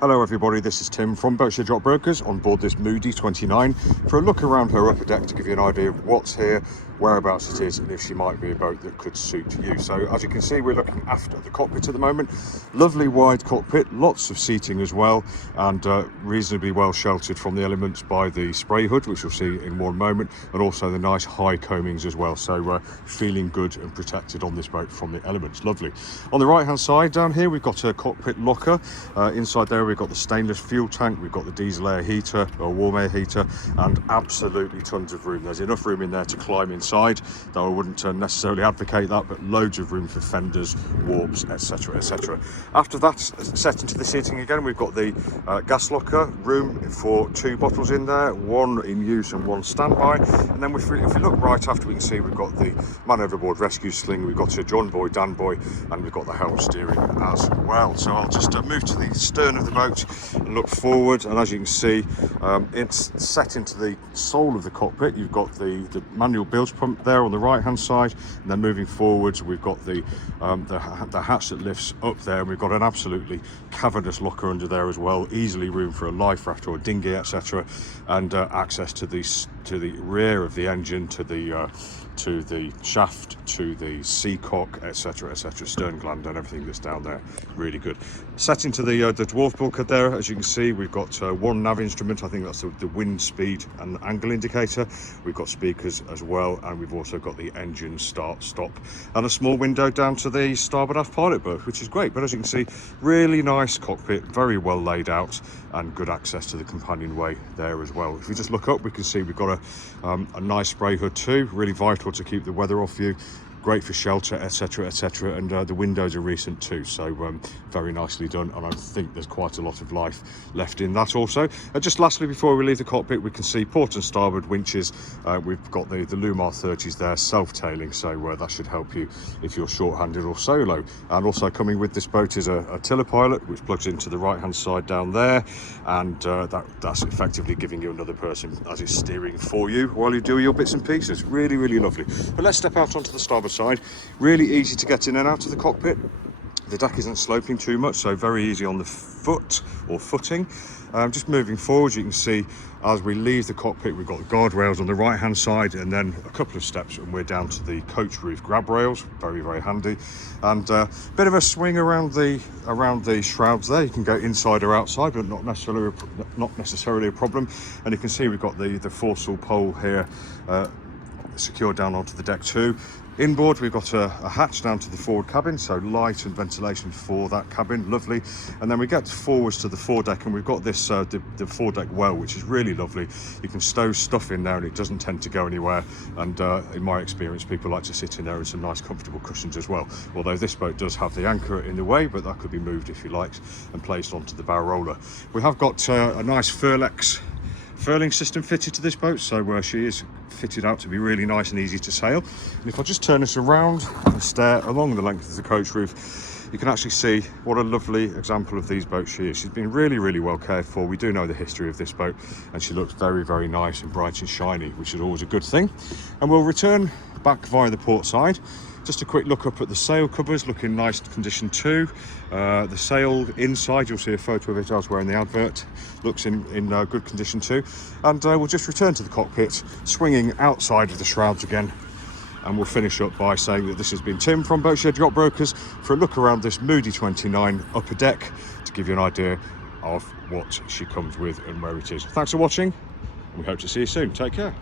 Hello everybody, this is Tim from Boatshed Yacht Brokers on board this Moody 29 for a look around her upper deck to give you an idea of what's here, whereabouts it is, and if she might be a boat that could suit you. So as you can see, we're looking after the cockpit at the moment. Lovely wide cockpit, lots of seating as well, and reasonably well sheltered from the elements by the spray hood, which you'll see in one moment, and also the nice high coamings as well. So feeling good and protected on this boat from the elements. Lovely. On the right hand side down here, we've got a cockpit locker. Inside there we've got the stainless fuel tank, we've got the diesel air heater or warm air heater, and absolutely tons of room. There's enough room in there to climb inside, though I wouldn't necessarily advocate that, but loads of room for fenders, warps, etc, etc. After that, set into the seating again, we've got the gas locker, room for 2 bottles in there, 1 in use and 1 standby. And then if we look right after, we can see we've got the man overboard rescue sling, we've got a John Boy, Dan Boy, and we've got the helm steering as well. So I'll just move to the stern of the boat and look forward, and as you can see, it's set into the sole of the cockpit. You've got the manual bilge pump there on the right hand side, and then moving forwards we've got the hatch that lifts up there, and we've got an absolutely cavernous locker under there as well, easily room for a life raft or a dinghy, etc, and access to the rear of the engine, to the shaft, to the seacock, etc, etc, stern gland and everything that's down there. Really good. Set into the dwarf bulkhead there, as you can see, we've got 1 nav instrument. I think that's the wind speed and angle indicator. We've got speakers as well, and we've also got the engine start stop, and a small window down to the starboard aft pilot berth, which is great. But as you can see, really nice cockpit, very well laid out, and good access to the companionway there as well. If we just look up, we can see we've got a nice spray hood too, really vital to keep the weather off you, great for shelter, etc, etc, and the windows are recent too, so very nicely done, and I think there's quite a lot of life left in that also. Just lastly, before we leave the cockpit, we can see port and starboard winches. We've got the Lumar 30s there, self-tailing, so that should help you if you're short-handed or solo. And also coming with this boat is a tiller pilot, which plugs into the right hand side down there, and that's effectively giving you another person as it's steering for you while you do your bits and pieces. Really, really lovely. But let's step out onto the starboard side. Really easy to get in and out of the cockpit. The deck isn't sloping too much, so very easy on the foot or footing. Just moving forward, you can see as we leave the cockpit, we've got the guardrails on the right hand side, and then a couple of steps and we're down to the coach roof grab rails. Very, very handy. And bit of a swing around the shrouds there. You can go inside or outside, but not necessarily a problem. And you can see we've got the foresail pole here secured down onto the deck too. Inboard, we've got a hatch down to the forward cabin, so light and ventilation for that cabin, lovely. And then we get forwards to the foredeck, and we've got this the foredeck well, which is really lovely. You can stow stuff in there and it doesn't tend to go anywhere, and in my experience, people like to sit in there in some nice comfortable cushions as well. Although this boat does have the anchor in the way, but that could be moved if you liked and placed onto the bow roller. We have got a nice furling system fitted to this boat, so she is fitted out to be really nice and easy to sail. And if I just turn this around and stare along the length of the coach roof, you can actually see what a lovely example of these boats she is. She's been really, really well cared for. We do know the history of this boat, and she looks very, very nice and bright and shiny, which is always a good thing. And we'll return back via the port side. Just a quick look up at the sail covers, looking nice condition too. The sail inside, you'll see a photo of it elsewhere in the advert, looks in good condition too. And we'll just return to the cockpit, swinging outside of the shrouds again. And we'll finish up by saying that this has been Tim from Boatshed Yacht Brokers for a look around this Moody 29 upper deck to give you an idea of what she comes with and where it is. Thanks for watching, and we hope to see you soon. Take care.